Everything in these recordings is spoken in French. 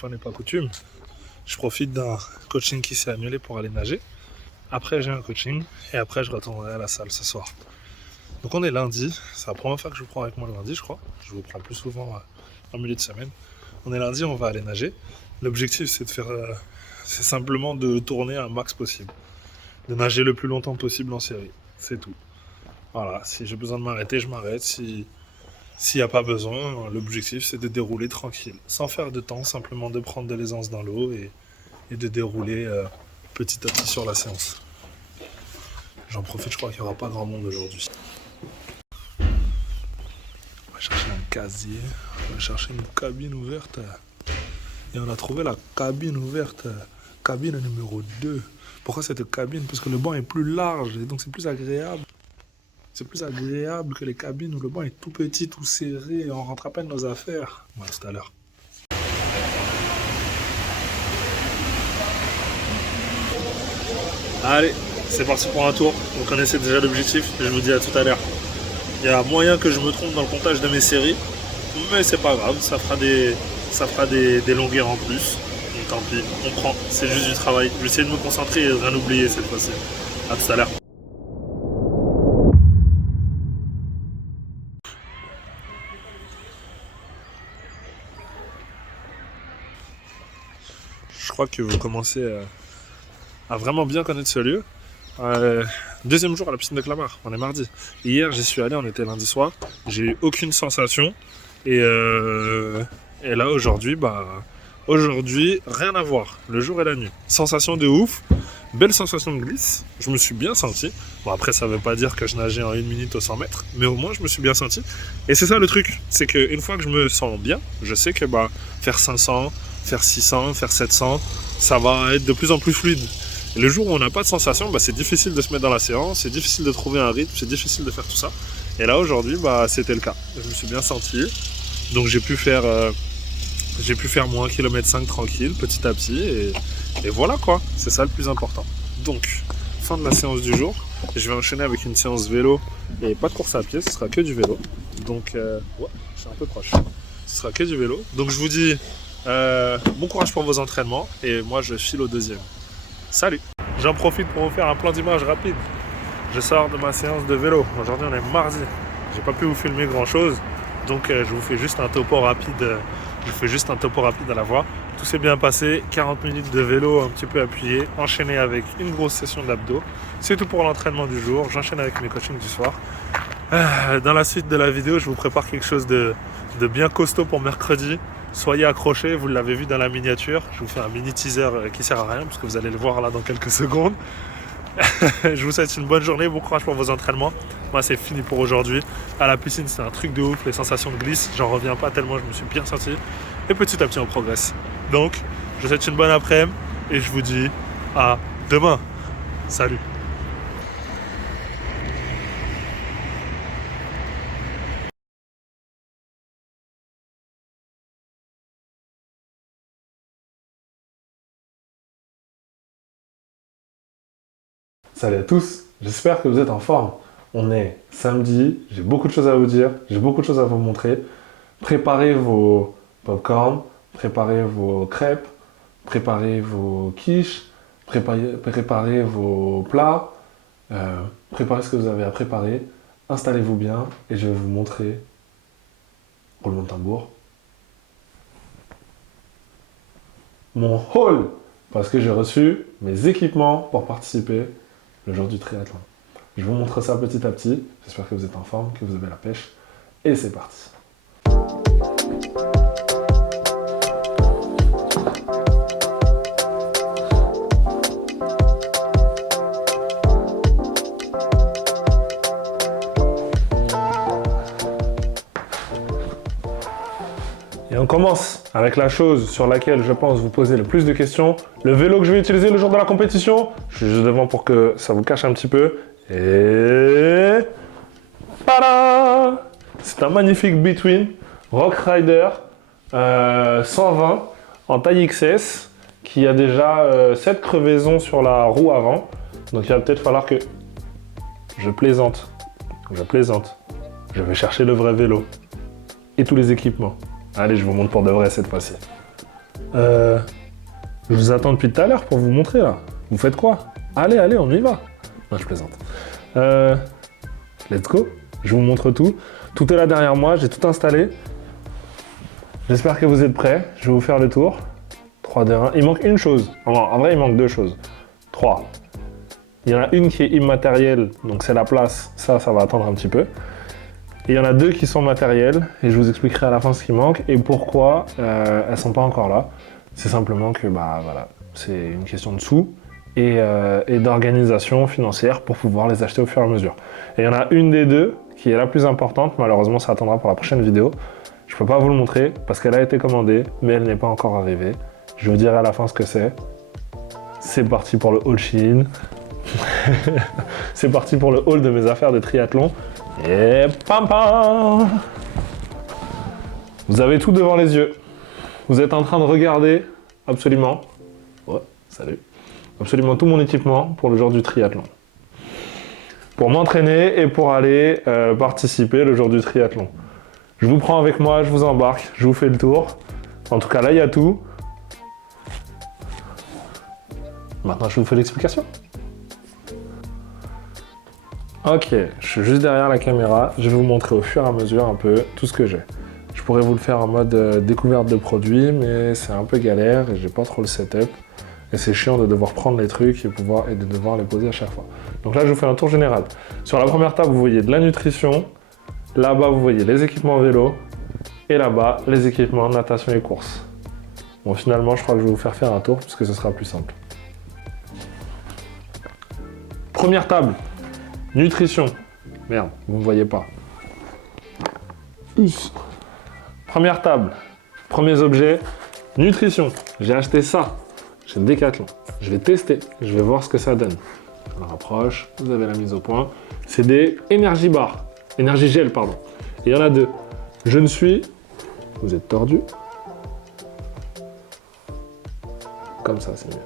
fois n'est pas coutume, je profite d'un coaching qui s'est annulé pour aller nager. Après, j'ai un coaching et après, je retournerai à la salle ce soir. Donc, on est lundi. C'est la première fois que je vous prends avec moi le lundi, je crois. Je vous prends plus souvent en milieu de semaine. On est lundi, on va aller nager. L'objectif, c'est de faire, c'est simplement de tourner un max possible, de nager le plus longtemps possible en série. C'est tout. Voilà. Si j'ai besoin de m'arrêter, je m'arrête. S'il n'y a pas besoin, l'objectif, c'est de dérouler tranquille, sans faire de temps, simplement de prendre de l'aisance dans l'eau et de dérouler petit à petit sur la séance. J'en profite, je crois qu'il n'y aura pas grand monde aujourd'hui. On va chercher un casier, on va chercher une cabine ouverte. Et on a trouvé la cabine ouverte, cabine numéro 2. Pourquoi cette cabine? Parce que le banc est plus large et donc c'est plus agréable. C'est plus agréable que les cabines où le banc est tout petit, tout serré et on rentre à peine nos affaires. Voilà, tout à l'heure. Allez, c'est parti pour un tour. Vous connaissez déjà l'objectif, je vous dis à tout à l'heure. Il y a moyen que je me trompe dans le comptage de mes séries, mais c'est pas grave, ça fera des longueurs en plus. Donc tant pis, on prend, c'est juste du travail. Je vais essayer de me concentrer et de rien oublier cette fois-ci. À tout à l'heure. Je crois que vous commencez à vraiment bien connaître ce lieu. Deuxième jour à la piscine de Clamart, on est mardi. Hier, j'y suis allé, on était lundi soir. J'ai eu aucune sensation. Et là, aujourd'hui, rien à voir. Le jour et la nuit. Sensation de ouf. Belle sensation de glisse. Je me suis bien senti. Bon, après, ça veut pas dire que je nageais en 1 minute au 100 mètres. Mais au moins, je me suis bien senti. Et c'est ça le truc. C'est qu'une fois que je me sens bien, je sais que faire 500, faire 600, faire 700, ça va être de plus en plus fluide. Et le jour où on n'a pas de sensation, c'est difficile de se mettre dans la séance, c'est difficile de trouver un rythme, c'est difficile de faire tout ça. Et là aujourd'hui, c'était le cas. Je me suis bien senti, donc j'ai pu faire mon 1,5 km tranquille, petit à petit, et voilà quoi. C'est ça le plus important. Donc, fin de la séance du jour. Je vais enchaîner avec une séance vélo et pas de course à pied, ce sera que du vélo. Donc, ouais, je suis un peu proche. Ce sera que du vélo. Donc je vous dis bon courage pour vos entraînements et moi je file au deuxième. Salut! J'en profite pour vous faire un plan d'image rapide. Je sors de ma séance de vélo. Aujourd'hui on est mardi. J'ai pas pu vous filmer grand chose. Donc je vous fais juste un topo rapide. À la voix. Tout s'est bien passé. 40 minutes de vélo un petit peu appuyé. Enchaîné avec une grosse session d'abdos. C'est tout pour l'entraînement du jour. J'enchaîne avec mes coachings du soir. Dans la suite de la vidéo, je vous prépare quelque chose de bien costaud pour mercredi. Soyez accrochés, vous l'avez vu dans la miniature. Je vous fais un mini teaser qui sert à rien, parce que vous allez le voir là dans quelques secondes. Je vous souhaite une bonne journée, bon courage pour vos entraînements. Moi, c'est fini pour aujourd'hui. À la piscine, c'est un truc de ouf, les sensations de glisse. J'en reviens pas tellement je me suis bien senti. Et petit à petit, on progresse. Donc, je vous souhaite une bonne après-midi et je vous dis à demain. Salut! Salut à tous, j'espère que vous êtes en forme. On est samedi, j'ai beaucoup de choses à vous dire, j'ai beaucoup de choses à vous montrer. Préparez vos popcorn, préparez vos crêpes, préparez vos quiches, préparez vos plats, préparez ce que vous avez à préparer, installez-vous bien et je vais vous montrer, roulement de tambour, mon haul, parce que j'ai reçu mes équipements pour participer le jour du triathlon. Je vous montre ça petit à petit. J'espère que vous êtes en forme, que vous avez la pêche. Et c'est parti. Et on commence avec la chose sur laquelle je pense vous poser le plus de questions. Le vélo que je vais utiliser le jour de la compétition. Je suis juste devant pour que ça vous cache un petit peu. Et... tada! C'est un magnifique Between Rock Rider 120 en taille XS qui a déjà 7 crevaisons sur la roue avant. Donc il va peut-être falloir que... Je plaisante. Je vais chercher le vrai vélo et tous les équipements. Allez, je vous montre pour de vrai cette fois-ci. Je vous attends depuis tout à l'heure pour vous montrer là. Vous faites quoi? Allez, on y va. Non, je plaisante. Let's go. Je vous montre tout. Tout est là derrière moi, j'ai tout installé. J'espère que vous êtes prêts. Je vais vous faire le tour. 3, 2, 1. Il manque une chose. En vrai, il manque 2 choses. 3. Il y en a une qui est immatérielle, donc c'est la place. Ça va attendre un petit peu. Et il y en a 2 qui sont matérielles, et je vous expliquerai à la fin ce qui manque et pourquoi elles sont pas encore là. C'est simplement que, voilà, c'est une question de sous et d'organisation financière pour pouvoir les acheter au fur et à mesure. Et il y en a une des 2 qui est la plus importante, malheureusement ça attendra pour la prochaine vidéo. Je peux pas vous le montrer parce qu'elle a été commandée, mais elle n'est pas encore arrivée. Je vous dirai à la fin ce que c'est. C'est parti pour le haul Shein. C'est parti pour le haul de mes affaires de triathlon. Et pam pam! Vous avez tout devant les yeux. Vous êtes en train de regarder absolument, absolument tout mon équipement pour le jour du triathlon. Pour m'entraîner et pour aller participer le jour du triathlon. Je vous prends avec moi, je vous embarque, je vous fais le tour. En tout cas, là, il y a tout. Maintenant, je vous fais l'explication. Ok, je suis juste derrière la caméra. Je vais vous montrer au fur et à mesure un peu tout ce que j'ai. Je pourrais vous le faire en mode découverte de produits, mais c'est un peu galère et j'ai pas trop le setup. Et c'est chiant de devoir prendre les trucs et de devoir les poser à chaque fois. Donc là, je vous fais un tour général. Sur la première table, vous voyez de la nutrition. Là-bas, vous voyez les équipements vélo. Et là-bas, les équipements natation et course. Bon, finalement, je crois que je vais vous faire un tour puisque ce sera plus simple. Première table, nutrition. Merde, vous ne me voyez pas. Première table, premiers objets, nutrition. J'ai acheté ça chez Decathlon. Je vais tester, je vais voir ce que ça donne. Je me rapproche, vous avez la mise au point. C'est des Energy Bar, Energy Gel, pardon. Et il y en a 2. Je ne suis... Vous êtes tordu. Comme ça, c'est mieux.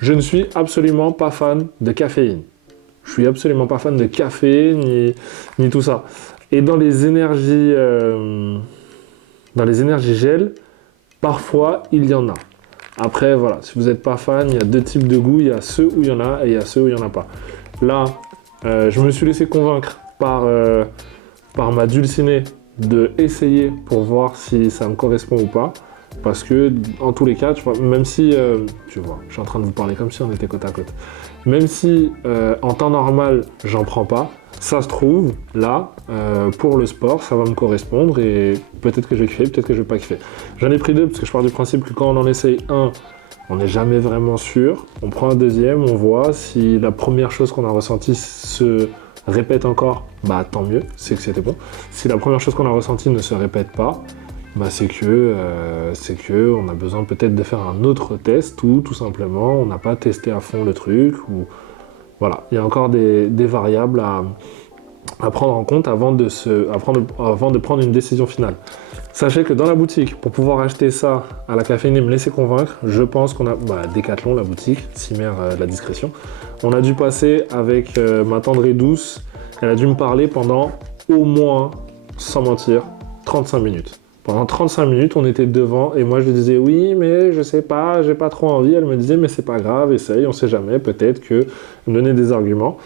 Je ne suis absolument pas fan de caféine. Je suis absolument pas fan de café ni tout ça. Et dans les énergies gel, parfois il y en a. Après voilà, si vous n'êtes pas fan, il y a 2 types de goûts. Il y a ceux où il y en a et il y a ceux où il n'y en a pas. Là, je me suis laissé convaincre par ma dulcinée de essayer pour voir si ça me correspond ou pas. Parce que, en tous les cas, tu vois, même si, tu vois, je suis en train de vous parler comme si on était côte à côte. Même si, en temps normal, j'en prends pas, ça se trouve, là, pour le sport, ça va me correspondre et peut-être que je vais kiffer, peut-être que je vais pas kiffer. J'en ai pris 2 parce que je pars du principe que quand on en essaye un, on n'est jamais vraiment sûr. On prend un deuxième, on voit si la première chose qu'on a ressentie se répète encore, bah tant mieux, c'est que c'était bon. Si la première chose qu'on a ressentie ne se répète pas, bah c'est que on a besoin peut-être de faire un autre test ou tout simplement on n'a pas testé à fond le truc ou voilà, il y a encore des variables à prendre en compte avant de prendre une décision finale. Sachez que dans la boutique, pour pouvoir acheter ça à la caféine et me laisser convaincre, je pense qu'on a Decathlon, la boutique, Cimer la discrétion. On a dû passer avec ma tendre et douce, elle a dû me parler pendant au moins, sans mentir, 35 minutes. Pendant 35 minutes, on était devant et moi je lui disais oui, mais je sais pas, j'ai pas trop envie. Elle me disait mais c'est pas grave, essaye, on sait jamais, peut-être que me donner des arguments.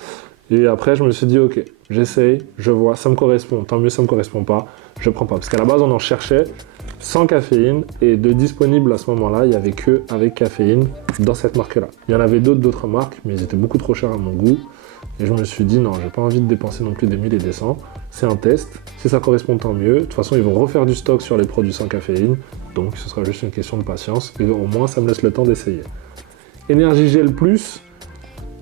Et après je me suis dit ok, j'essaye, je vois, ça me correspond, tant mieux ça me correspond pas, je prends pas. Parce qu'à la base on en cherchait sans caféine et de disponible à ce moment-là, il y avait que avec caféine dans cette marque-là. Il y en avait d'autres marques, mais ils étaient beaucoup trop chers à mon goût. Et je me suis dit non, j'ai pas envie de dépenser non plus des 1000 et des 100. C'est un test, si ça correspond tant mieux. De toute façon, ils vont refaire du stock sur les produits sans caféine, donc ce sera juste une question de patience. Et au moins, ça me laisse le temps d'essayer. Energy Gel Plus,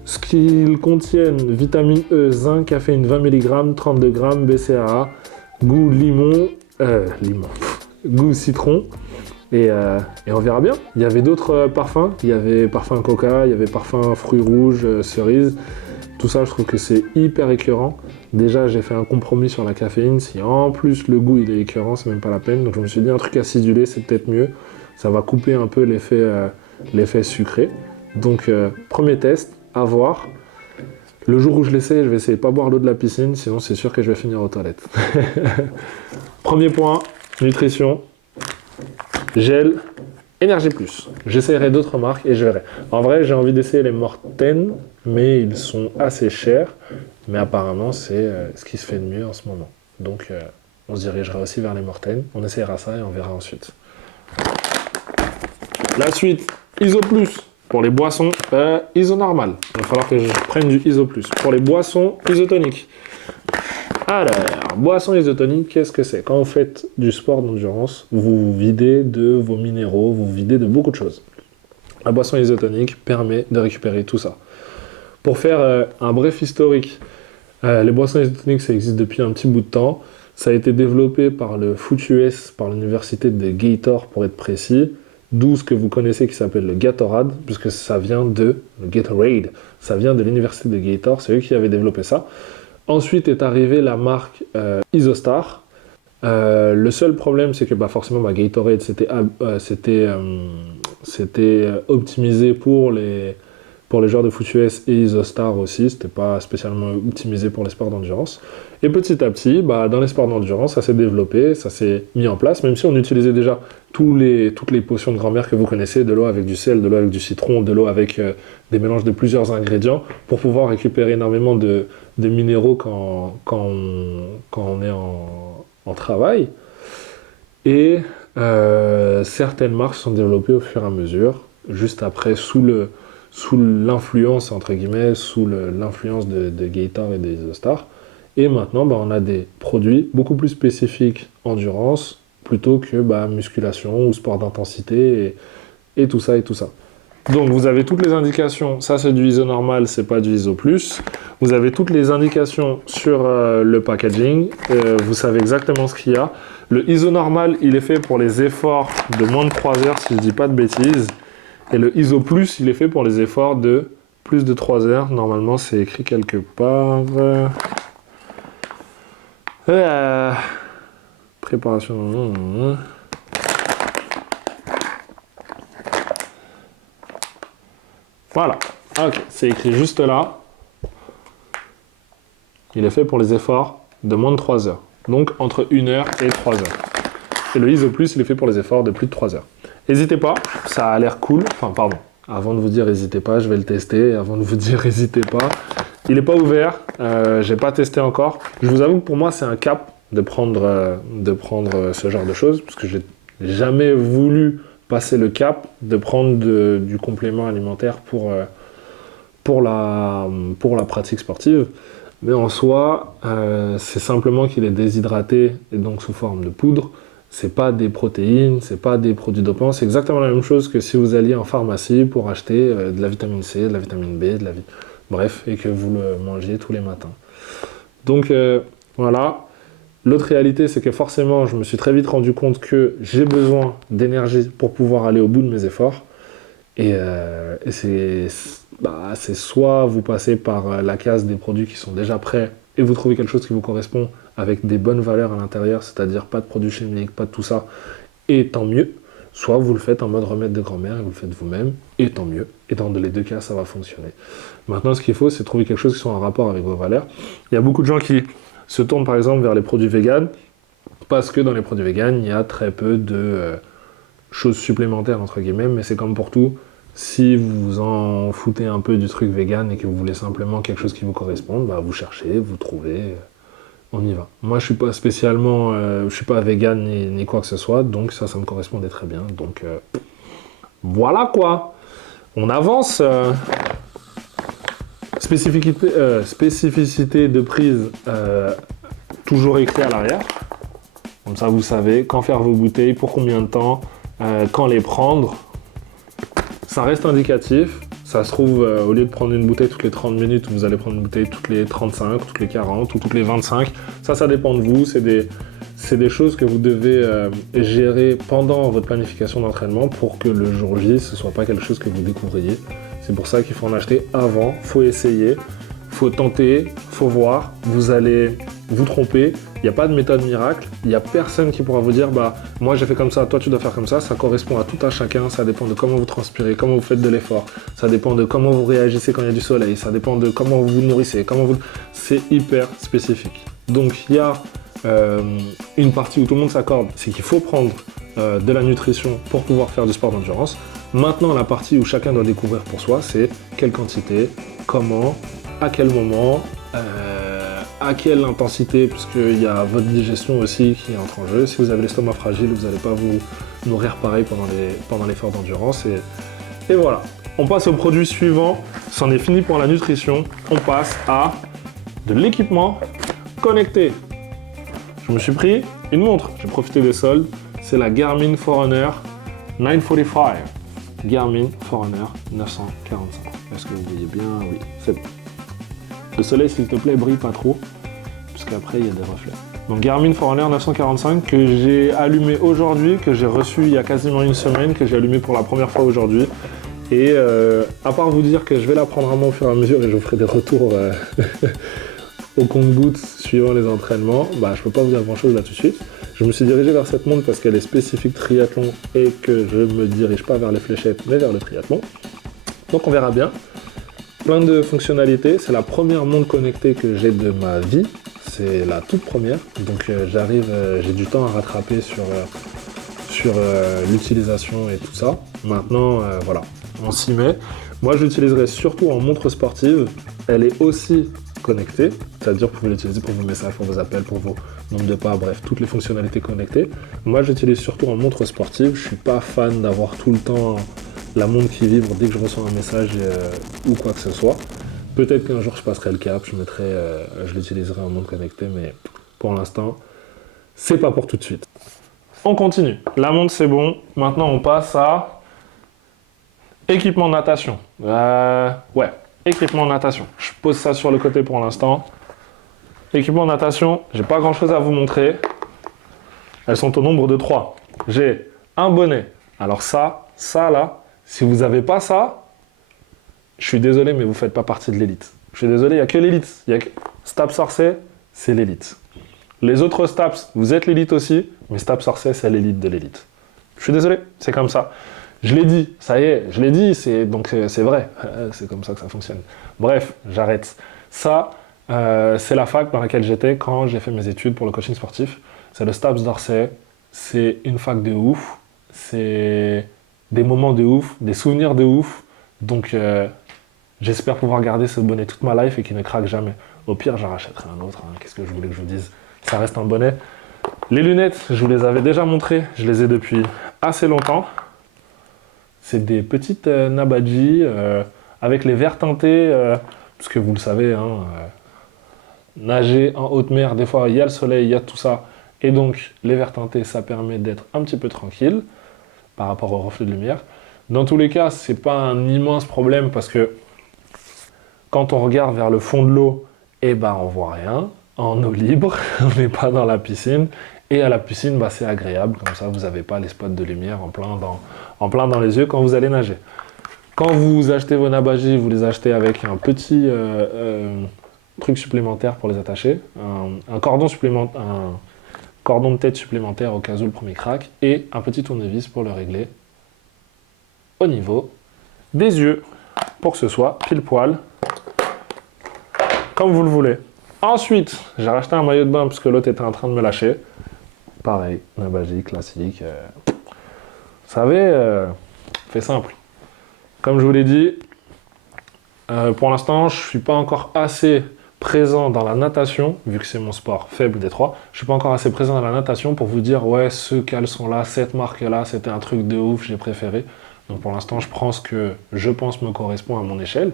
ce qu'ils contiennent, vitamine E, zinc, caféine 20 mg, 32 g, BCAA, goût goût citron. Et on verra bien. Il y avait d'autres parfums. Il y avait parfum coca, il y avait parfum fruits rouges, cerises. Tout ça, je trouve que c'est hyper écœurant. Déjà, j'ai fait un compromis sur la caféine. Si en plus le goût il est écœurant, c'est même pas la peine. Donc je me suis dit un truc acidulé, c'est peut-être mieux. Ça va couper un peu l'effet sucré. Donc premier test, à voir. Le jour où je l'essaie, je vais essayer de pas boire l'eau de la piscine, sinon c'est sûr que je vais finir aux toilettes. Premier point, nutrition. gel Énergie Plus. J'essaierai d'autres marques et je verrai. En vrai, j'ai envie d'essayer les Morten, mais ils sont assez chers. Mais apparemment, c'est ce qui se fait de mieux en ce moment. Donc, on se dirigera aussi vers les Morten. On essaiera ça et on verra ensuite. La suite, Iso Plus. Pour les boissons, Iso normal. Il va falloir que je prenne du Iso Plus. Pour les boissons, isotoniques. Alors, boisson isotonique, qu'est-ce que c'est? Quand vous faites du sport d'endurance, vous vous videz de vos minéraux, vous vous videz de beaucoup de choses. La boisson isotonique permet de récupérer tout ça. Pour faire un bref historique, les boissons isotoniques, ça existe depuis un petit bout de temps. Ça a été développé par le FUTUS, par l'université de Gator pour être précis, d'où ce que vous connaissez qui s'appelle le Gatorade, puisque ça vient de le Gatorade, ça vient de l'université de Gator, c'est eux qui avaient développé ça. Ensuite est arrivée la marque Isostar. Le seul problème, c'est que forcément, Gatorade, c'était optimisé pour les joueurs de FUTUS et Isostar aussi. C'était pas spécialement optimisé pour les sports d'endurance. Et petit à petit, dans les sports d'endurance, ça s'est développé, ça s'est mis en place, même si on utilisait déjà toutes les potions de grand-mère que vous connaissez, de l'eau avec du sel, de l'eau avec du citron, de l'eau avec des mélanges de plusieurs ingrédients, pour pouvoir récupérer énormément de minéraux quand on est en travail. Et certaines marques sont développées au fur et à mesure, juste après, sous l'influence, entre guillemets, sous l'influence de Gator et des Isostar. Et maintenant, on a des produits beaucoup plus spécifiques endurance, plutôt que musculation ou sport d'intensité, et tout ça, et tout ça. Donc, vous avez toutes les indications. Ça, c'est du ISO normal, c'est pas du ISO plus. Vous avez toutes les indications sur le packaging. Vous savez exactement ce qu'il y a. Le ISO normal, il est fait pour les efforts de moins de 3 heures, si je dis pas de bêtises. Et le ISO plus, il est fait pour les efforts de plus de 3 heures. Normalement, c'est écrit quelque part. Préparation. Voilà. Ok, c'est écrit juste là. Il est fait pour les efforts de moins de 3 heures. Donc entre 1 heure et 3 heures. Et le ISO plus, il est fait pour les efforts de plus de 3 heures. N'hésitez pas, ça a l'air cool. Enfin, pardon. Avant de vous dire n'hésitez pas, je vais le tester. Avant de vous dire n'hésitez pas. Il n'est pas ouvert. J'ai pas testé encore. Je vous avoue que pour moi, c'est un cap de prendre ce genre de choses. Parce que j'ai jamais voulu passer le cap de prendre du complément alimentaire pour la pratique sportive. Mais en soi, c'est simplement qu'il est déshydraté et donc sous forme de poudre. C'est pas des protéines, c'est pas des produits dopants. C'est exactement la même chose que si vous alliez en pharmacie pour acheter de la vitamine C, de la vitamine B, bref, et que vous le mangiez tous les matins. Donc voilà. L'autre réalité, c'est que forcément, je me suis très vite rendu compte que j'ai besoin d'énergie pour pouvoir aller au bout de mes efforts. Et c'est soit vous passez par la case des produits qui sont déjà prêts et vous trouvez quelque chose qui vous correspond avec des bonnes valeurs à l'intérieur, c'est-à-dire pas de produits chimiques, pas de tout ça, et tant mieux. Soit vous le faites en mode remède de grand-mère et vous le faites vous-même, et tant mieux. Et dans les deux cas, ça va fonctionner. Maintenant, ce qu'il faut, c'est trouver quelque chose qui soit en rapport avec vos valeurs. Il y a beaucoup de gens qui se tournent par exemple vers les produits véganes, parce que dans les produits véganes, il y a très peu de choses supplémentaires, entre guillemets, mais c'est comme pour tout. Si vous en foutez un peu du truc vegan et que vous voulez simplement quelque chose qui vous corresponde, vous cherchez, vous trouvez, on y va. Moi, je suis pas spécialement, je suis pas vegan ni quoi que ce soit, donc ça me correspondait très bien. Donc voilà quoi. On avance. Spécificité de prise, toujours écrit à l'arrière. Comme ça, vous savez quand faire vos bouteilles, pour combien de temps, quand les prendre. Ça reste indicatif. Ça se trouve, au lieu de prendre une bouteille toutes les 30 minutes, vous allez prendre une bouteille toutes les 35, toutes les 40 ou toutes les 25. Ça dépend de vous. C'est des choses que vous devez gérer pendant votre planification d'entraînement pour que le jour J, ce ne soit pas quelque chose que vous découvriez. C'est pour ça qu'il faut en acheter avant. Il faut essayer, il faut tenter, il faut voir. Vous allez vous tromper. Il n'y a pas de méthode miracle. Il n'y a personne qui pourra vous dire moi j'ai fait comme ça, toi tu dois faire comme ça. Ça correspond à tout à chacun. Ça dépend de comment vous transpirez, comment vous faites de l'effort. Ça dépend de comment vous réagissez quand il y a du soleil. Ça dépend de comment vous vous nourrissez. C'est hyper spécifique. Donc il y a une partie où tout le monde s'accorde, c'est qu'il faut prendre de la nutrition pour pouvoir faire du sport d'endurance. Maintenant, la partie où chacun doit découvrir pour soi, c'est quelle quantité, comment, à quel moment, à quelle intensité, puisqu'il y a votre digestion aussi qui entre en jeu. Si vous avez l'estomac fragile, vous n'allez pas vous nourrir pareil pendant l'effort d'endurance. Et voilà. On passe au produit suivant. C'en est fini pour la nutrition. On passe à de l'équipement connecté. Je me suis pris une montre. J'ai profité des soldes. C'est la Garmin Forerunner 945. Garmin Forerunner 945. Est-ce que vous voyez bien? Oui, c'est bon. Le soleil, s'il te plaît, brille pas trop, puisqu'après, il y a des reflets. Donc Garmin Forerunner 945 que j'ai allumé aujourd'hui, que j'ai reçu il y a quasiment une semaine, que j'ai allumé pour la première fois aujourd'hui. Et à part vous dire que je vais la prendre à main au fur et à mesure et je vous ferai des retours au compte-gouttes suivant les entraînements, bah, je peux pas vous dire grand-chose là tout de suite. Je me suis dirigé vers cette montre parce qu'elle est spécifique triathlon et que je me dirige pas vers les fléchettes mais vers le triathlon. Donc on verra bien. Plein de fonctionnalités. C'est la première montre connectée que j'ai de ma vie. C'est la toute première. Donc j'ai du temps à rattraper sur l'utilisation et tout ça. Maintenant, voilà, on s'y met. Moi, je l'utiliserai surtout en montre sportive. Elle est aussi connectée, c'est-à-dire que vous pouvez l'utiliser pour vos messages, pour vos appels, pour vos nombres de pas, bref, toutes les fonctionnalités connectées. Moi, j'utilise surtout en montre sportive. Je suis pas fan d'avoir tout le temps la montre qui vibre dès que je reçois un message ou quoi que ce soit. Peut-être qu'un jour, je passerai le cap, je l'utiliserai en montre connectée, mais pour l'instant, c'est pas pour tout de suite. On continue. La montre, c'est bon. Maintenant, on passe à équipement de natation. Ouais, équipement de natation. Je pose ça sur le côté pour l'instant. Équipement de natation, j'ai pas grand chose à vous montrer. Elles sont au nombre de 3. J'ai un bonnet. Alors ça là, si vous n'avez pas ça, je suis désolé, mais vous faites pas partie de l'élite. Je suis désolé, il n'y a que l'élite. Staps Orsay, c'est l'élite. Les autres Staps, vous êtes l'élite aussi, mais Staps Orsay, c'est l'élite de l'élite. Je suis désolé, c'est comme ça. Je l'ai dit, ça y est, je l'ai dit, donc c'est vrai. C'est comme ça que ça fonctionne. Bref, j'arrête. Ça, c'est la fac dans laquelle j'étais quand j'ai fait mes études pour le coaching sportif. C'est le Staps d'Orsay. C'est une fac de ouf. C'est des moments de ouf, des souvenirs de ouf. Donc, j'espère pouvoir garder ce bonnet toute ma life et qu'il ne craque jamais. Au pire, j'en rachèterai un autre. Hein. Qu'est-ce que je voulais que je vous dise? Ça reste un bonnet. Les lunettes, je vous les avais déjà montrées. Je les ai depuis assez longtemps. C'est des petites Nabadji avec les verres teintés. Parce que vous le savez, hein, nager en haute mer, des fois, il y a le soleil, il y a tout ça. Et donc, les verres teintés, ça permet d'être un petit peu tranquille par rapport au reflet de lumière. Dans tous les cas, c'est pas un immense problème parce que quand on regarde vers le fond de l'eau, eh ben, on voit rien. En eau libre, on n'est pas dans la piscine. Et à la piscine, bah, c'est agréable. Comme ça, vous n'avez pas les spots de lumière en plein dans les yeux quand vous allez nager. Quand vous achetez vos Nabadji, vous les achetez avec un petit truc supplémentaire pour les attacher. Un cordon supplémentaire. Un cordon de tête supplémentaire au cas où le premier craque. Et un petit tournevis pour le régler au niveau des yeux. Pour que ce soit pile poil comme vous le voulez. Ensuite, j'ai racheté un maillot de bain parce que l'autre était en train de me lâcher. Pareil, Nabadji, classique. Vous savez, fait simple. Comme je vous l'ai dit, pour l'instant, je ne suis pas encore assez présent dans la natation, vu que c'est mon sport faible des trois. Je ne suis pas encore assez présent dans la natation pour vous dire, ouais, ce caleçon-là, cette marque-là, c'était un truc de ouf, j'ai préféré. Donc pour l'instant, je prends ce que je pense me correspond à mon échelle.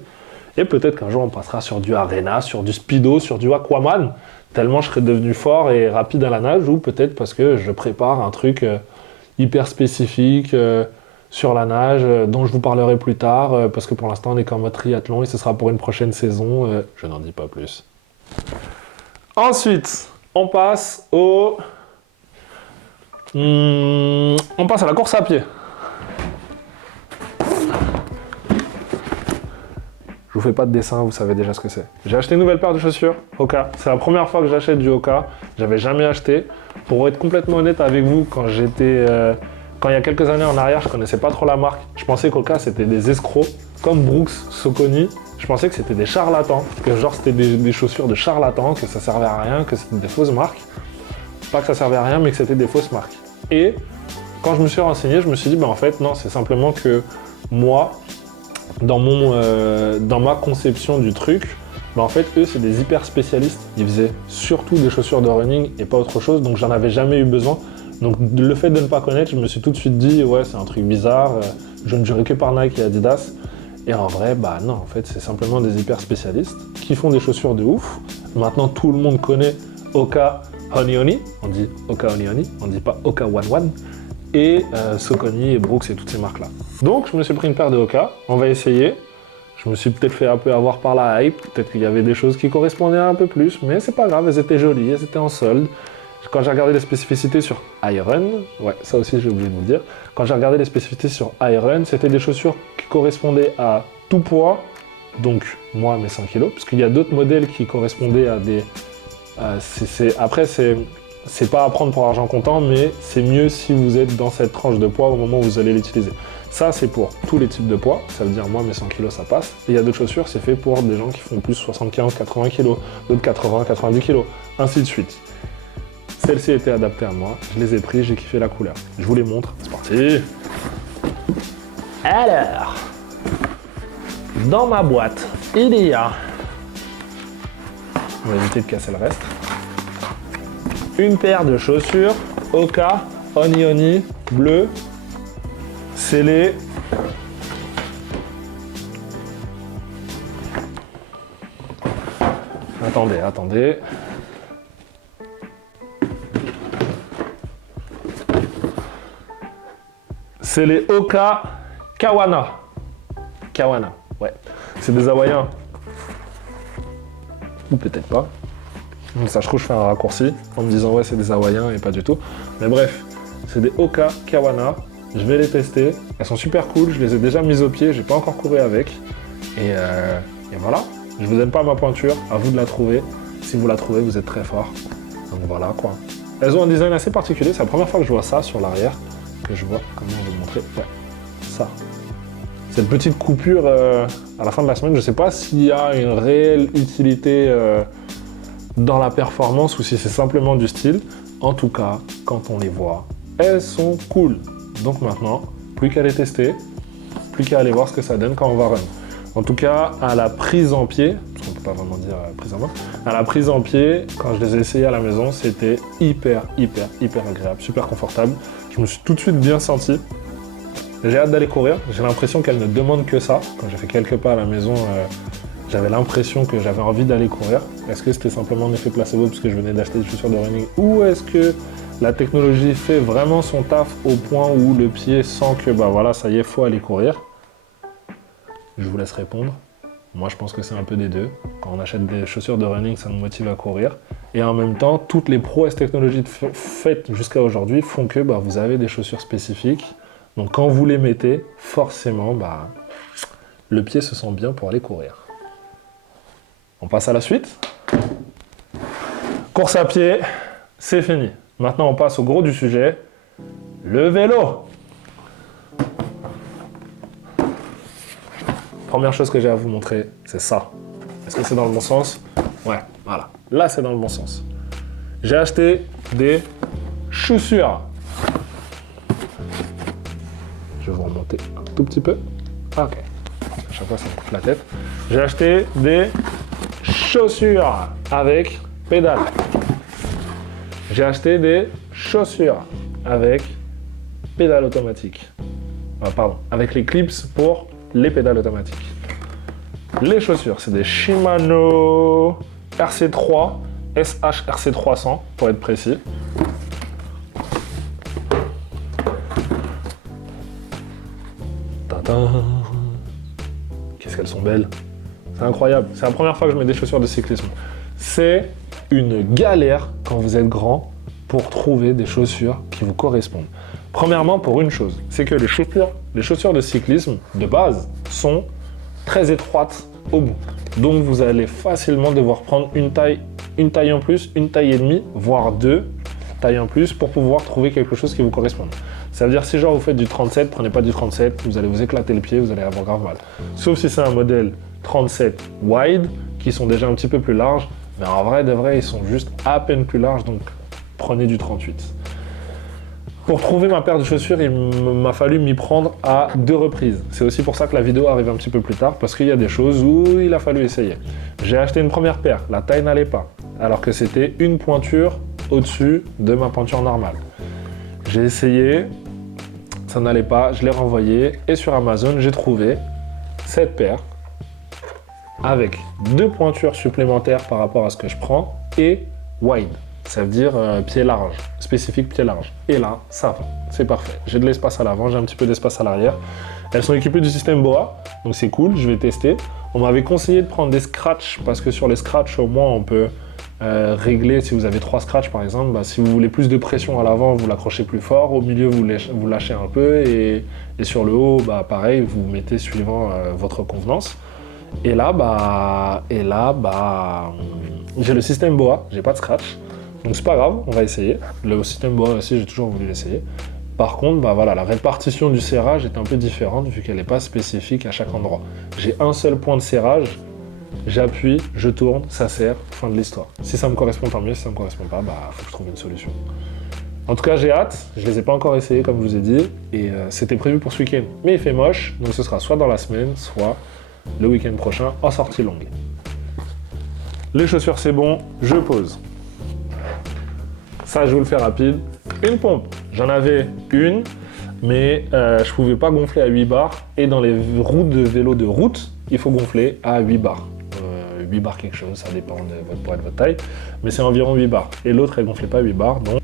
Et peut-être qu'un jour, on passera sur du Arena, sur du Speedo, sur du Aquaman, tellement je serai devenu fort et rapide à la nage, ou peut-être parce que je prépare un truc hyper spécifique sur la nage, dont je vous parlerai plus tard, parce que pour l'instant, on est qu'en mode triathlon et ce sera pour une prochaine saison. Je n'en dis pas plus. Ensuite, on passe à la course à pied. Je vous fais pas de dessin, vous savez déjà ce que c'est. J'ai acheté une nouvelle paire de chaussures, Hoka. C'est la première fois que j'achète du Hoka. J'avais jamais acheté. Pour être complètement honnête avec vous, quand il y a quelques années en arrière, je connaissais pas trop la marque. Je pensais qu'Hoka c'était des escrocs, comme Brooks, Saucony. Je pensais que c'était des charlatans, que genre c'était des chaussures de charlatans, que ça servait à rien, que c'était des fausses marques. Pas que ça servait à rien, mais que c'était des fausses marques. Et Quand je me suis renseigné, je me suis dit, en fait, non, c'est simplement que moi, dans ma conception du truc, en fait, eux, c'est des hyper spécialistes. Ils faisaient surtout des chaussures de running et pas autre chose, donc j'en avais jamais eu besoin. Donc le fait de ne pas connaître, je me suis tout de suite dit, ouais, c'est un truc bizarre, je ne jurais que par Nike et Adidas. Et en vrai, non, en fait, c'est simplement des hyper spécialistes qui font des chaussures de ouf. Maintenant, tout le monde connaît Hoka Honey Honey, on dit Hoka Honey Honey, on dit pas Hoka One One, et Saucony et Brooks et toutes ces marques-là. Donc, je me suis pris une paire de Hoka, on va essayer. Je me suis peut-être fait un peu avoir par la hype, peut-être qu'il y avait des choses qui correspondaient un peu plus, mais c'est pas grave, elles étaient jolies, elles étaient en solde. Quand j'ai regardé les spécificités sur Iron, ouais, ça aussi j'ai oublié de vous le dire, quand j'ai regardé les spécificités sur Iron, c'était des chaussures qui correspondaient à tout poids, donc moi mes 100 kg, parce qu'il y a d'autres modèles qui correspondaient à des... Après, c'est pas à prendre pour argent comptant, mais c'est mieux si vous êtes dans cette tranche de poids au moment où vous allez l'utiliser. Ça, c'est pour tous les types de poids, ça veut dire moi mes 100 kg ça passe. Et il y a d'autres chaussures, c'est fait pour des gens qui font plus 75, 80 kg, d'autres 80, 90 kg, ainsi de suite. Celles-ci étaient adaptées à moi, je les ai pris, j'ai kiffé la couleur. Je vous les montre, c'est parti. Alors, dans ma boîte, il y a, on va éviter de casser le reste, une paire de chaussures Hoka Honey Honey bleu, scellé. Attendez. C'est les Hoka Kawana. Kawana, ouais. C'est des Hawaïens. Ou peut-être pas. Ça, je trouve que je fais un raccourci en me disant ouais, c'est des Hawaïens et pas du tout. Mais bref, c'est des Hoka Kawana. Je vais les tester. Elles sont super cool. Je les ai déjà mises au pied. J'ai pas encore couru avec. Et voilà. Je vous donne pas ma pointure. À vous de la trouver. Si vous la trouvez, vous êtes très fort. Donc voilà quoi. Elles ont un design assez particulier. C'est la première fois que je vois ça sur l'arrière. Que je vois, comment on va vous montrer, ouais, ça. Cette petite coupure à la fin de la semaine, je ne sais pas s'il y a une réelle utilité dans la performance ou si c'est simplement du style. En tout cas, quand on les voit, elles sont cool. Donc maintenant, plus qu'à les tester, plus qu'à aller voir ce que ça donne quand on va run. En tout cas, à la prise en pied, on ne peut pas vraiment dire prise en main, à la prise en pied, quand je les ai essayés à la maison, c'était hyper agréable, super confortable. Je me suis tout de suite bien senti. J'ai hâte d'aller courir. J'ai l'impression qu'elle ne demande que ça. Quand j'ai fait quelques pas à la maison, j'avais l'impression que j'avais envie d'aller courir. Est-ce que c'était simplement un effet placebo parce que je venais d'acheter des chaussures de running, ou est-ce que la technologie fait vraiment son taf au point où le pied sent que voilà, ça y est, faut aller courir? Je vous laisse répondre. Moi, je pense que c'est un peu des deux. Quand on achète des chaussures de running, ça nous motive à courir. Et en même temps, toutes les prouesses technologiques faites jusqu'à aujourd'hui font que vous avez des chaussures spécifiques. Donc quand vous les mettez, forcément, le pied se sent bien pour aller courir. On passe à la suite. Course à pied, c'est fini. Maintenant, on passe au gros du sujet, le vélo. Première chose que j'ai à vous montrer, c'est ça. Est-ce que c'est dans le bon sens? Ouais, voilà. Là, c'est dans le bon sens. J'ai acheté des chaussures. Je vais vous remonter un tout petit peu. Ah, ok. À chaque fois, ça me coupe la tête. J'ai acheté des chaussures avec pédale. J'ai acheté des chaussures avec pédale automatique. Pardon, avec les clips pour les pédales automatiques. Les chaussures, c'est des Shimano RC3, SHRC300 pour être précis. Tadam. Qu'est-ce qu'elles sont belles. C'est incroyable. C'est la première fois que je mets des chaussures de cyclisme. C'est une galère quand vous êtes grand pour trouver des chaussures qui vous correspondent. Premièrement, pour une chose, c'est que les chaussures de cyclisme, de base, sont très étroites au bout. Donc, vous allez facilement devoir prendre une taille en plus, une taille et demie, voire deux tailles en plus pour pouvoir trouver quelque chose qui vous corresponde. Ça veut dire, si genre vous faites du 37, prenez pas du 37, vous allez vous éclater le pied, vous allez avoir grave mal. Sauf si c'est un modèle 37 wide, qui sont déjà un petit peu plus larges, mais en vrai de vrai, ils sont juste à peine plus larges, donc prenez du 38. Pour trouver ma paire de chaussures, il m'a fallu m'y prendre à 2 reprises. C'est aussi pour ça que la vidéo arrive un petit peu plus tard, parce qu'il y a des choses où il a fallu essayer. J'ai acheté une première paire, la taille n'allait pas, alors que c'était une pointure au-dessus de ma pointure normale. J'ai essayé, ça n'allait pas, je l'ai renvoyé, et sur Amazon, j'ai trouvé cette paire avec 2 pointures supplémentaires par rapport à ce que je prends, et wide. Ça veut dire pied large, spécifique pied large. Et là, ça va, c'est parfait. J'ai de l'espace à l'avant, j'ai un petit peu d'espace à l'arrière. Elles sont équipées du système BOA, donc c'est cool, je vais tester. On m'avait conseillé de prendre des scratchs, parce que sur les scratchs, au moins, on peut régler, si vous avez 3 scratchs par exemple, bah, si vous voulez plus de pression à l'avant, vous l'accrochez plus fort, au milieu, vous lâchez un peu, et sur le haut, bah, pareil, vous mettez suivant votre convenance. Et là, j'ai le système BOA, j'ai pas de scratch. Donc c'est pas grave, on va essayer. Le système BOA aussi, j'ai toujours voulu l'essayer. Par contre, bah voilà, la répartition du serrage est un peu différente vu qu'elle n'est pas spécifique à chaque endroit. J'ai un seul point de serrage, j'appuie, je tourne, ça serre, fin de l'histoire. Si ça me correspond, tant mieux. Si ça me correspond pas, bah faut que je trouve une solution. En tout cas, j'ai hâte. Je les ai pas encore essayés, comme je vous ai dit, et c'était prévu pour ce week-end. Mais il fait moche, donc ce sera soit dans la semaine, soit le week-end prochain en sortie longue. Les chaussures, c'est bon, je pose. Ça, je vous le fais rapide. Une pompe, j'en avais une, mais je pouvais pas gonfler à 8 bars. Et dans les routes de vélo de route, il faut gonfler à 8 bars. 8 bars quelque chose, ça dépend de votre poids et de votre taille. Mais c'est environ 8 bars. Et l'autre, elle gonflait pas 8 bars. Donc...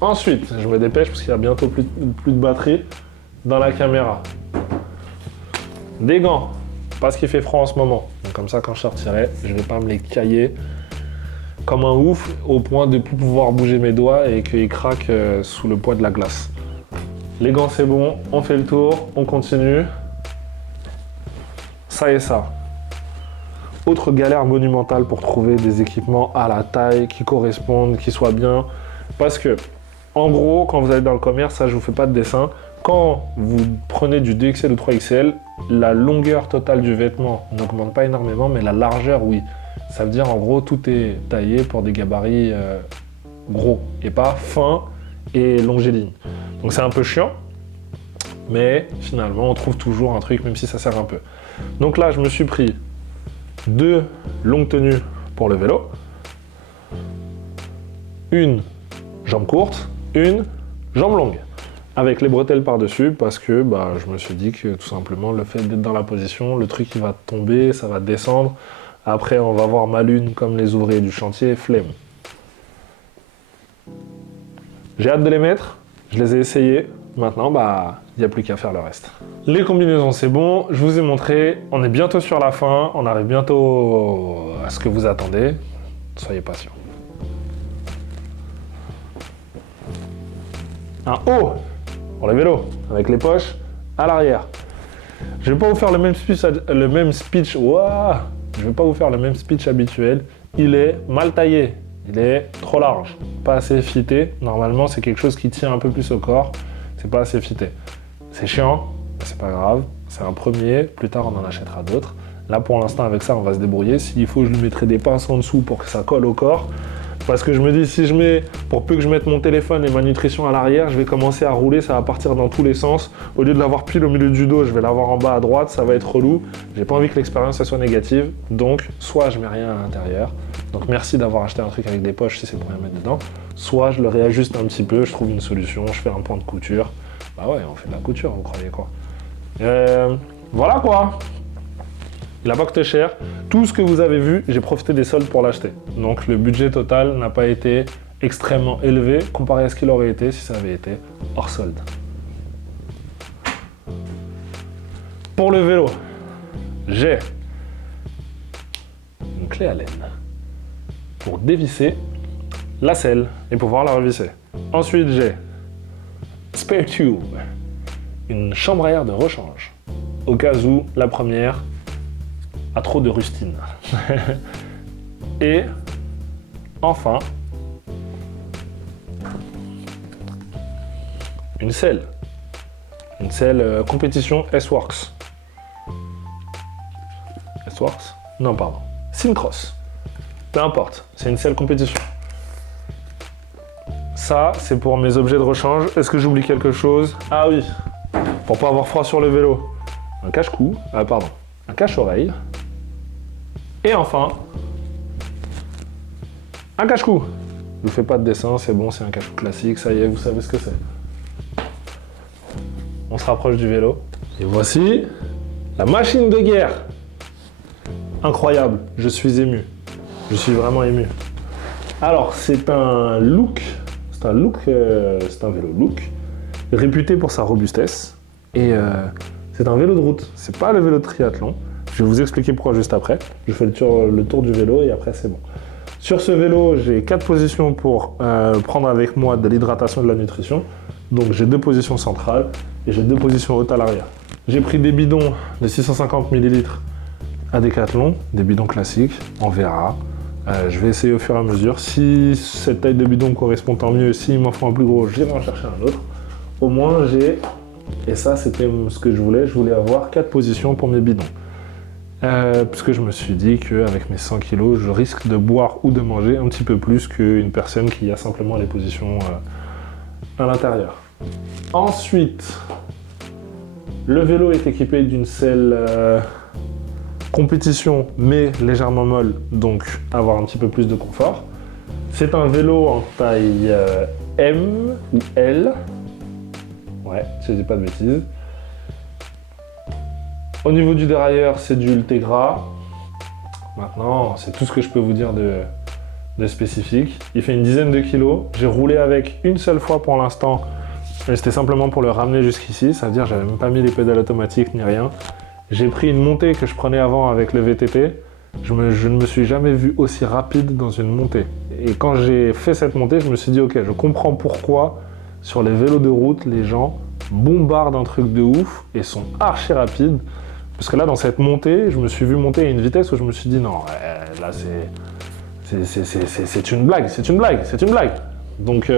Ensuite, je me dépêche parce qu'il y a bientôt plus de batterie dans la caméra. Des gants, parce qu'il fait froid en ce moment. Donc comme ça, quand je sortirai, je vais pas me les cailler comme un ouf au point de ne plus pouvoir bouger mes doigts et qu'ils craquent sous le poids de la glace. Les gants, c'est bon, on fait le tour, on continue. Ça et ça. Autre galère monumentale pour trouver des équipements à la taille qui correspondent, qui soient bien. Parce que, en gros, quand vous allez dans le commerce, ça je vous fais pas de dessin, quand vous prenez du 2XL ou 3XL, la longueur totale du vêtement n'augmente pas énormément, mais la largeur, oui. Ça veut dire, en gros, tout est taillé pour des gabarits gros et pas fins et longiligne. Donc c'est un peu chiant, mais finalement, on trouve toujours un truc, même si ça sert un peu. Donc là, je me suis pris 2 longues tenues pour le vélo, une jambe courte, une jambe longue, avec les bretelles par-dessus, parce que bah, je me suis dit que tout simplement, le fait d'être dans la position, le truc il va tomber, ça va descendre. Après, on va voir ma lune comme les ouvriers du chantier, flemme. J'ai hâte de les mettre, je les ai essayés. Maintenant, bah, il n'y a plus qu'à faire le reste. Les combinaisons, c'est bon, je vous ai montré. On est bientôt sur la fin, on arrive bientôt à ce que vous attendez. Soyez patients. Un haut pour les vélos, avec les poches à l'arrière. Je ne vais pas vous faire le même speech. Ouah, je ne vais pas vous faire le même speech habituel. Il est mal taillé. Il est trop large. Pas assez fité. Normalement, c'est quelque chose qui tient un peu plus au corps. C'est pas assez fité. C'est chiant, mais c'est pas grave. C'est un premier. Plus tard, on en achètera d'autres. Là, pour l'instant, avec ça, on va se débrouiller. S'il faut, je lui mettrai des pinces en dessous pour que ça colle au corps. Parce que je me dis, si je mets, pour peu que je mette mon téléphone et ma nutrition à l'arrière, je vais commencer à rouler, ça va partir dans tous les sens. Au lieu de l'avoir pile au milieu du dos, je vais l'avoir en bas à droite, ça va être relou. J'ai pas envie que l'expérience soit négative, donc soit je mets rien à l'intérieur. Donc merci d'avoir acheté un truc avec des poches si c'est pour rien mettre dedans. Soit je le réajuste un petit peu, je trouve une solution, je fais un point de couture. Bah ouais, on fait de la couture, vous croyez quoi. Voilà quoi. Il n'a pas coûté cher. Tout ce que vous avez vu, j'ai profité des soldes pour l'acheter. Donc le budget total n'a pas été extrêmement élevé comparé à ce qu'il aurait été si ça avait été hors solde. Pour le vélo, j'ai une clé à laine pour dévisser la selle et pouvoir la revisser. Ensuite, j'ai spare tube, une chambre à air de rechange, au cas où la première a trop de rustine. Et enfin, une selle compétition S-Works. S-Works? Non, pardon. Syncross. Peu importe, c'est une selle compétition. Ça, c'est pour mes objets de rechange. Est-ce que j'oublie quelque chose? Ah oui, pour pas avoir froid sur le vélo. Un cache-cou, un cache-oreille. Et enfin, un cache-cou. Je vous fais pas de dessin, c'est bon, c'est un cache-cou classique, ça y est, vous savez ce que c'est. On se rapproche du vélo. Et voici la machine de guerre. Incroyable, je suis ému. Je suis vraiment ému. Alors, c'est un vélo look, réputé pour sa robustesse. Et c'est un vélo de route, c'est pas le vélo de triathlon. Je vais vous expliquer pourquoi juste après. Je fais le tour du vélo et après c'est bon. Sur ce vélo, j'ai 4 positions pour prendre avec moi de l'hydratation et de la nutrition. Donc j'ai 2 positions centrales et j'ai 2 positions hautes à l'arrière. J'ai pris des bidons de 650 ml à Decathlon, des bidons classiques, on verra. Je vais essayer au fur et à mesure. Si cette taille de bidon me correspond, tant mieux. S'il m'en faut un plus gros, j'irai en chercher un autre. Au moins j'ai, et ça c'était ce que je voulais avoir 4 positions pour mes bidons. Puisque je me suis dit qu'avec mes 100 kg, je risque de boire ou de manger un petit peu plus qu'une personne qui a simplement les positions à l'intérieur. Ensuite, le vélo est équipé d'une selle compétition, mais légèrement molle, donc avoir un petit peu plus de confort. C'est un vélo en taille M ou L. Ouais, si je dis pas de bêtises. Au niveau du dérailleur, c'est du Ultegra. Maintenant, c'est tout ce que je peux vous dire de spécifique. Il fait une dizaine de kilos. J'ai roulé avec une seule fois pour l'instant. Mais c'était simplement pour le ramener jusqu'ici. Ça veut dire que j'avais même pas mis les pédales automatiques ni rien. J'ai pris une montée que je prenais avant avec le VTT. Je ne me suis jamais vu aussi rapide dans une montée. Et quand j'ai fait cette montée, je me suis dit, ok, je comprends pourquoi sur les vélos de route, les gens bombardent un truc de ouf et sont archi rapides. Parce que là, dans cette montée, je me suis vu monter à une vitesse où je me suis dit, non, là, c'est une blague, c'est une blague, c'est une blague. Donc,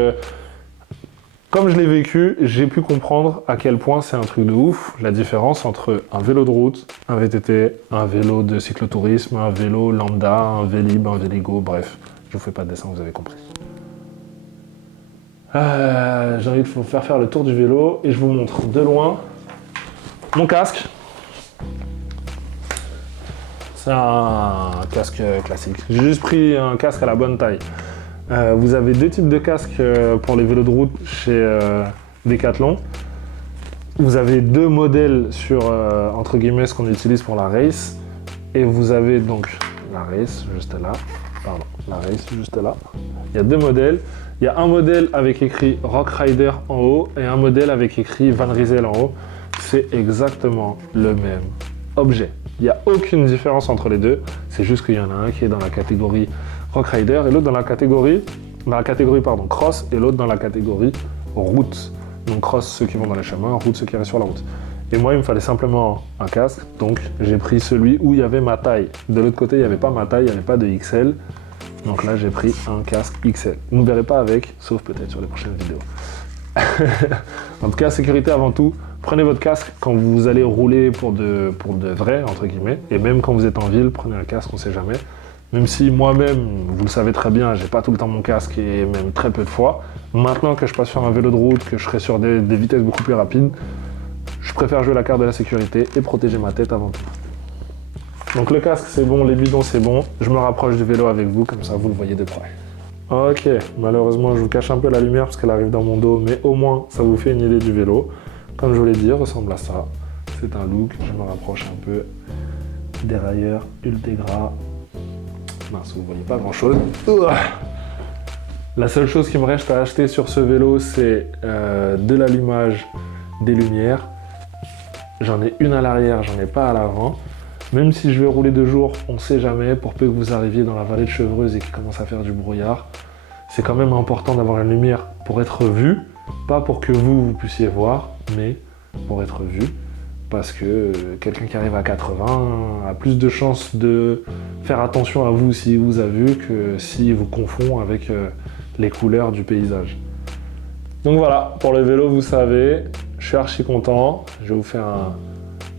comme je l'ai vécu, j'ai pu comprendre à quel point c'est un truc de ouf, la différence entre un vélo de route, un VTT, un vélo de cyclotourisme, un vélo lambda, un Vélib, un Véligo, bref. Je vous fais pas de dessin, vous avez compris. J'ai envie de vous faire le tour du vélo et je vous montre de loin mon casque. C'est un casque classique. J'ai juste pris un casque à la bonne taille. Vous avez 2 types de casques pour les vélos de route chez Decathlon. Vous avez 2 modèles sur, entre guillemets, ce qu'on utilise pour la race. Et vous avez donc la race juste là. Pardon, la race juste là. Il y a 2 modèles. Il y a un modèle avec écrit Rock Rider en haut et un modèle avec écrit Van Rysel en haut. C'est exactement le même objet. Il n'y a aucune différence entre les deux. C'est juste qu'il y en a un qui est dans la catégorie Rock Rider et l'autre dans la catégorie cross et l'autre dans la catégorie route. Donc cross, ceux qui vont dans les chemins, route, ceux qui restent sur la route. Et moi, il me fallait simplement un casque, donc j'ai pris celui où il y avait ma taille. De l'autre côté, il n'y avait pas ma taille, il n'y avait pas de XL. Donc là, j'ai pris un casque XL. Vous ne me verrez pas avec, sauf peut-être sur les prochaines vidéos. En tout cas, sécurité avant tout. Prenez votre casque quand vous allez rouler pour de vrai, entre guillemets. Et même quand vous êtes en ville, prenez un casque, on ne sait jamais. Même si moi-même, vous le savez très bien, j'ai pas tout le temps mon casque et même très peu de fois. Maintenant que je passe sur un vélo de route, que je serai sur des vitesses beaucoup plus rapides, je préfère jouer la carte de la sécurité et protéger ma tête avant tout. Donc le casque c'est bon, les bidons c'est bon. Je me rapproche du vélo avec vous, comme ça vous le voyez de près. Ok, malheureusement je vous cache un peu la lumière parce qu'elle arrive dans mon dos, mais au moins ça vous fait une idée du vélo. Comme je vous l'ai dit, il ressemble à ça. C'est un look, je me rapproche un peu. Dérailleur, Ultegra. Mince, vous ne voyez pas grand chose. La seule chose qui me reste à acheter sur ce vélo, c'est de l'allumage des lumières. J'en ai une à l'arrière, j'en ai pas à l'avant. Même si je vais rouler de jour, on ne sait jamais, pour peu que vous arriviez dans la vallée de Chevreuse et qu'il commence à faire du brouillard, c'est quand même important d'avoir une lumière pour être vu, pas pour que vous puissiez voir, mais pour être vu. Parce que quelqu'un qui arrive à 80 a plus de chances de faire attention à vous s'il vous a vu que s'il vous confond avec les couleurs du paysage. Donc voilà, pour le vélo, vous savez, je suis archi content. Je vais vous faire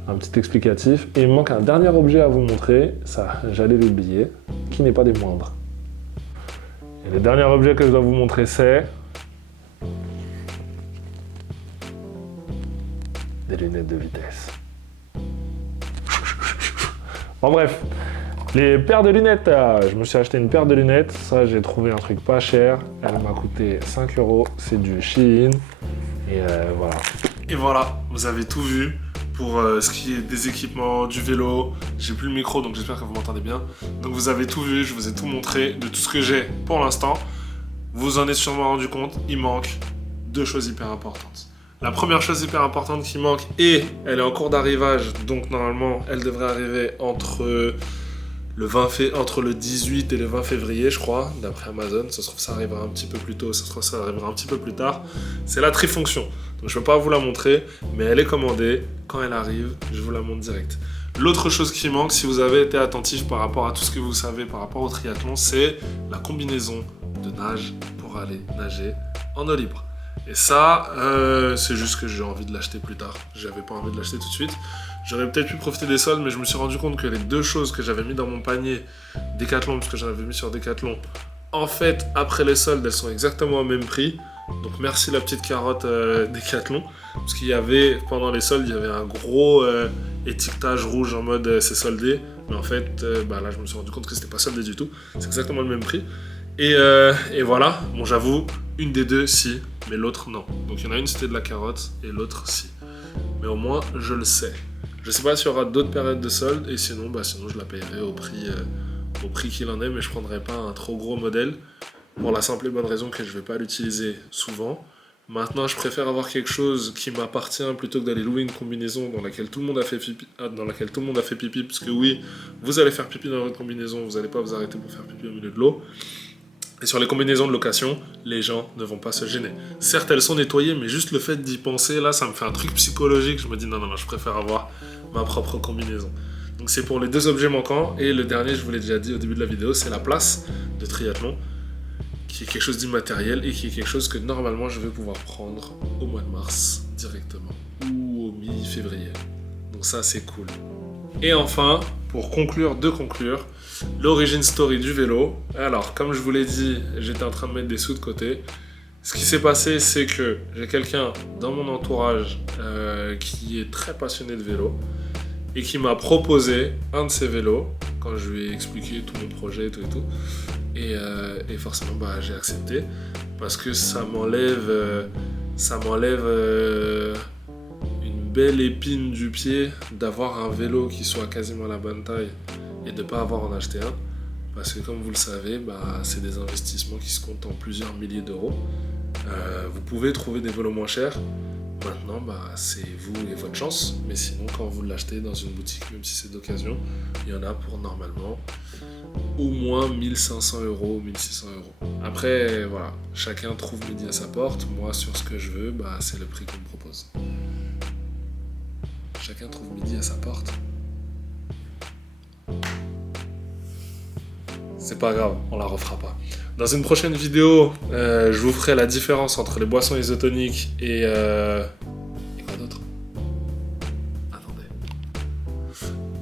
un petit explicatif. Et il me manque un dernier objet à vous montrer, ça j'allais l'oublier, qui n'est pas des moindres. Et le dernier objet que je dois vous montrer, c'est des lunettes de vitesse. Bon bref, les paires de lunettes, je me suis acheté une paire de lunettes, ça j'ai trouvé un truc pas cher, elle m'a coûté 5 €, c'est du Shein, et voilà. Et voilà, vous avez tout vu pour ce qui est des équipements, du vélo, j'ai plus le micro donc j'espère que vous m'entendez bien. Donc vous avez tout vu, je vous ai tout montré de tout ce que j'ai pour l'instant. Vous en êtes sûrement rendu compte, il manque 2 choses hyper importantes. La première chose hyper importante qui manque, et elle est en cours d'arrivage, donc normalement elle devrait arriver entre le 18 et le 20 février, je crois, d'après Amazon. Ça se trouve, ça arrivera un petit peu plus tôt, ça se trouve, ça arrivera un petit peu plus tard. C'est la trifonction. Donc je ne peux pas vous la montrer, mais elle est commandée. Quand elle arrive, je vous la montre direct. L'autre chose qui manque, si vous avez été attentif par rapport à tout ce que vous savez par rapport au triathlon, c'est la combinaison de nage pour aller nager en eau libre. Et ça, c'est juste que j'ai envie de l'acheter plus tard. J'avais pas envie de l'acheter tout de suite. J'aurais peut-être pu profiter des soldes, mais je me suis rendu compte que les 2 choses que j'avais mis dans mon panier Decathlon, parce que j'en avais mis sur Decathlon, en fait, après les soldes, elles sont exactement au même prix. Donc merci la petite carotte Decathlon. Parce qu'il y avait, pendant les soldes, il y avait un gros étiquetage rouge en mode c'est soldé. Mais en fait, là, je me suis rendu compte que c'était pas soldé du tout. C'est exactement le même prix. Et voilà, bon j'avoue, une des 2 si, mais l'autre non. Donc il y en a une c'était de la carotte et l'autre si. Mais au moins je le sais. Je sais pas s'il y aura d'autres périodes de soldes et sinon je la payerai au prix qu'il en est, mais je prendrai pas un trop gros modèle pour la simple et bonne raison que je vais pas l'utiliser souvent. Maintenant je préfère avoir quelque chose qui m'appartient plutôt que d'aller louer une combinaison dans laquelle tout le monde a fait pipi, parce que oui, vous allez faire pipi dans votre combinaison, vous n'allez pas vous arrêter pour faire pipi au milieu de l'eau. Et sur les combinaisons de location, les gens ne vont pas se gêner. Certes, elles sont nettoyées, mais juste le fait d'y penser, là, ça me fait un truc psychologique. Je me dis, non, je préfère avoir ma propre combinaison. Donc c'est pour les 2 objets manquants. Et le dernier, je vous l'ai déjà dit au début de la vidéo, c'est la place de triathlon, qui est quelque chose d'immatériel et qui est quelque chose que normalement, je vais pouvoir prendre au mois de mars directement, ou au mi-février. Donc ça, c'est cool. Et enfin, pour conclure, l'origin story du vélo. Alors, comme je vous l'ai dit, j'étais en train de mettre des sous de côté. Ce qui s'est passé, c'est que j'ai quelqu'un dans mon entourage qui est très passionné de vélo et qui m'a proposé un de ses vélos quand je lui ai expliqué tout mon projet et tout. Et forcément, j'ai accepté parce que ça m'enlève une belle épine du pied d'avoir un vélo qui soit quasiment à la bonne taille et de ne pas avoir en acheté un, parce que comme vous le savez, c'est des investissements qui se comptent en plusieurs milliers d'euros. Vous pouvez trouver des vélos moins chers, maintenant c'est vous et votre chance, mais sinon quand vous l'achetez dans une boutique, même si c'est d'occasion, il y en a pour normalement au moins 1500 €, 1600 €. Après voilà, chacun trouve midi à sa porte. Moi sur ce que je veux, c'est le prix qu'on me propose. Chacun trouve midi à sa porte. C'est pas grave, on la refera pas. Dans une prochaine vidéo, je vous ferai la différence entre les boissons isotoniques et quoi d'autre ? Attendez.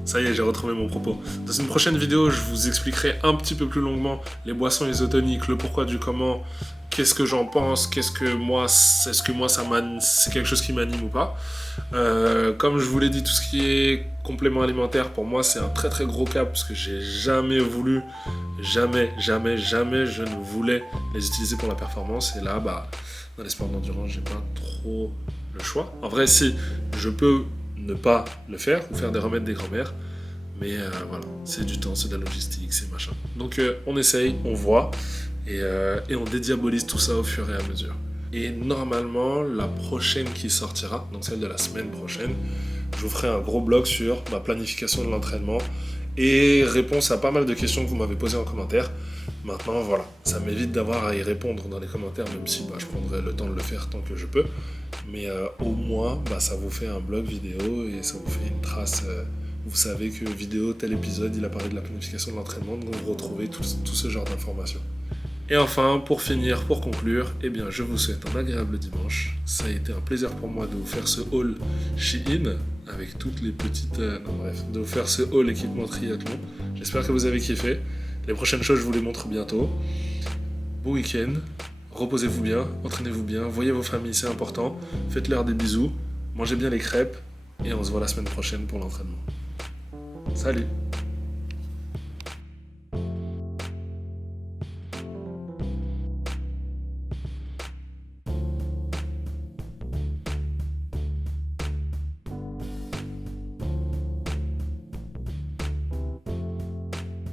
Ça y est, j'ai retrouvé mon propos. Dans une prochaine vidéo, je vous expliquerai un petit peu plus longuement les boissons isotoniques, le pourquoi du comment, qu'est-ce que j'en pense, est-ce que moi c'est quelque chose qui m'anime ou pas. Comme je vous l'ai dit, tout ce qui est complément alimentaire, pour moi c'est un très très gros cap, parce que j'ai jamais voulu, jamais je ne voulais les utiliser pour la performance. Et là, dans les sports d'endurance, j'ai pas trop le choix. En vrai, si, je peux ne pas le faire ou faire des remèdes des grands-mères, mais voilà, c'est du temps, c'est de la logistique, c'est machin. Donc on essaye, on voit, et on dédiabolise tout ça au fur et à mesure. Et normalement, la prochaine qui sortira, donc celle de la semaine prochaine, je vous ferai un gros blog sur ma planification de l'entraînement et réponse à pas mal de questions que vous m'avez posées en commentaire. Maintenant, voilà, ça m'évite d'avoir à y répondre dans les commentaires, même si je prendrai le temps de le faire tant que je peux. Mais au moins, ça vous fait un blog vidéo et ça vous fait une trace. Vous savez que vidéo, tel épisode, il apparaît de la planification de l'entraînement, donc vous retrouvez tout ce genre d'informations. Et enfin, pour finir, pour conclure, je vous souhaite un agréable dimanche. Ça a été un plaisir pour moi de vous faire ce haul Shein, avec toutes les petites... de vous faire ce haul équipement triathlon. J'espère que vous avez kiffé. Les prochaines choses, je vous les montre bientôt. Bon week-end, reposez-vous bien, entraînez-vous bien, voyez vos familles, c'est important. Faites-leur des bisous, mangez bien les crêpes et on se voit la semaine prochaine pour l'entraînement. Salut!